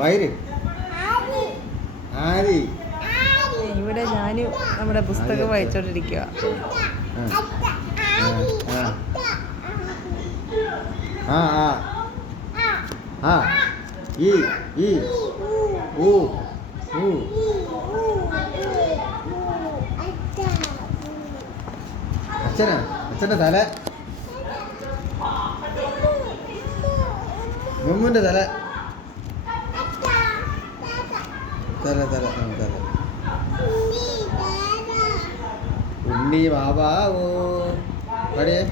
വൈര് ആരി. ഇവിടെ ഞാൻ നമ്മുടെ പുസ്തകം വായിച്ചോണ്ടിരിക്കുക. ആ ആ ആ ഈ ഈ ഊ ഊ. അച്ഛൻ്റെ തല, മുമ്മുൻ്റെ തല, തല തല തല. ഉണ്ണി ബാബാവോ പടിയേ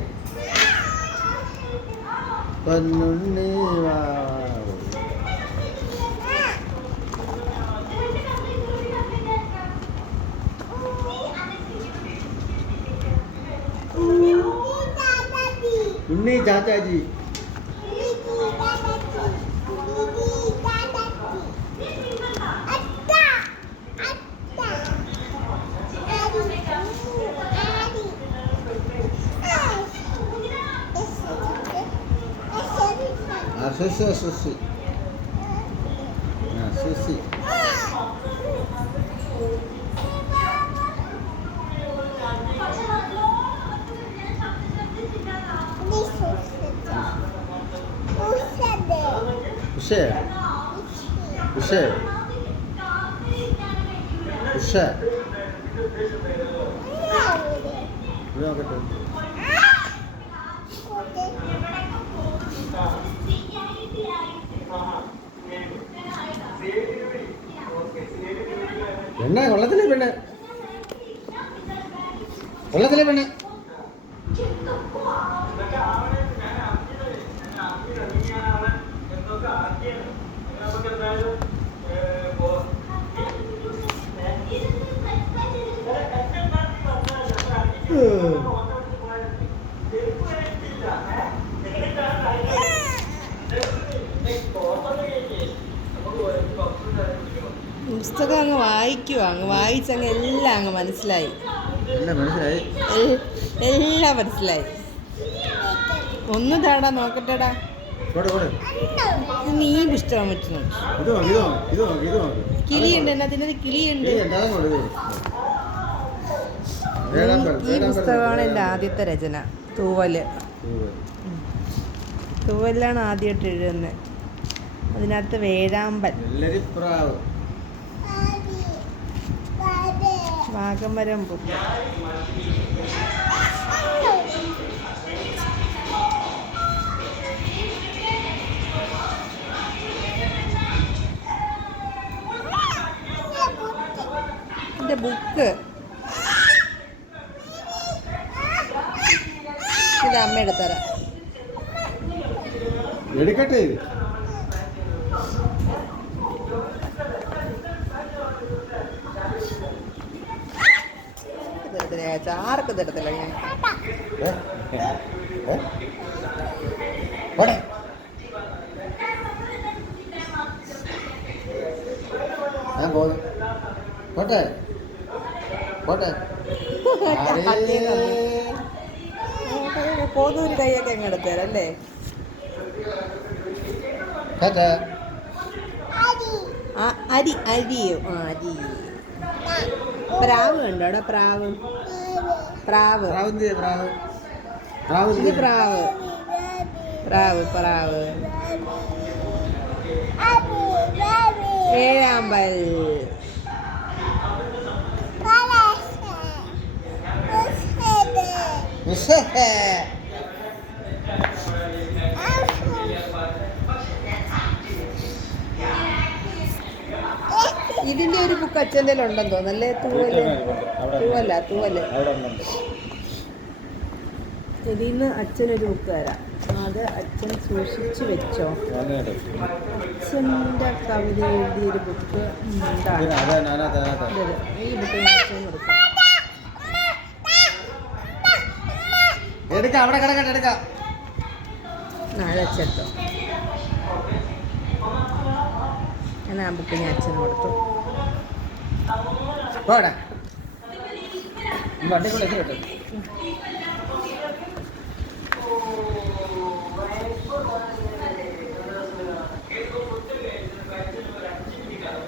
പൊന്നുണ്ണി ബാബാവോ. ഉണ്ണി ചാച്ചാജി. സുസി സുസി സുസി. ഉഷേ ഉഷേ ഉഷ നോക്കട്ടെ. പെണ്ണെ കൊള്ളത്തില്ലേ പെണ്ണ്, കൊള്ളത്തില്ലേ പെണ്ണ്. പുസ്തകം അങ്ങ് വായിക്കുക, അങ്ങ് വായിച്ചങ്ങ് എല്ലാം അങ്ങ് മനസ്സിലായി, എല്ലാം മനസ്സിലായി. ഒന്ന് താടാ നോക്കട്ടെടാ, നീ പുസ്തകം വെച്ചുണ്ട്. കിളിയുണ്ട്, എന്നതിനകത്ത് കിളിയുണ്ട്. ഈ പുസ്തകമാണ് എൻ്റെ ആദ്യത്തെ രചന. തൂവലാണ് ആദ്യമായിട്ട് എഴുതുന്നത്. അതിനകത്ത് വേഴാമ്പൽ, വാഗമരം പൂക്കൾ. എൻ്റെ ബുക്ക് ഇത് അമ്മ എടുത്തരാം. എടുക്കട്ടെ. ആർക്കും തരത്തില്ല ഞാൻ. പോട്ടെ പോട്ടെ. പോന്നൊരു കൈയൊക്കെ അങ്ങ് എടുത്തരാം അല്ലേ. അരി അരിയോ അരി. പ്രാവ് ഉണ്ടോ അവിടെ? പ്രാവ് പ്രാവ് ഇത് പ്രാവ് പ്രാവ് പ്രാവ്. വേഴാമ്പൽ, ഇതിന്റെ ഒരു ബുക്ക് അച്ഛൻ്റെ ഉണ്ടെന്ന് തോന്നല്ലേ. തൂവല്. ഇതിന്ന് അച്ഛനൊരു ബുക്ക് തരാം, അത് അച്ഛൻ സൂക്ഷിച്ചു വെച്ചോ. അച്ഛൻ്റെ കവിത എഴുതിയൊരു ബുക്ക് എന്താണ് ഈ ബുക്ക് ഞാൻ അച്ഛന് കൊടുക്കാം. നാളെ അച്ഛട്ടോ. ഞാൻ ആ ബുക്ക് ഞാൻ അച്ഛന് കൊടുത്തു. വണ്ടി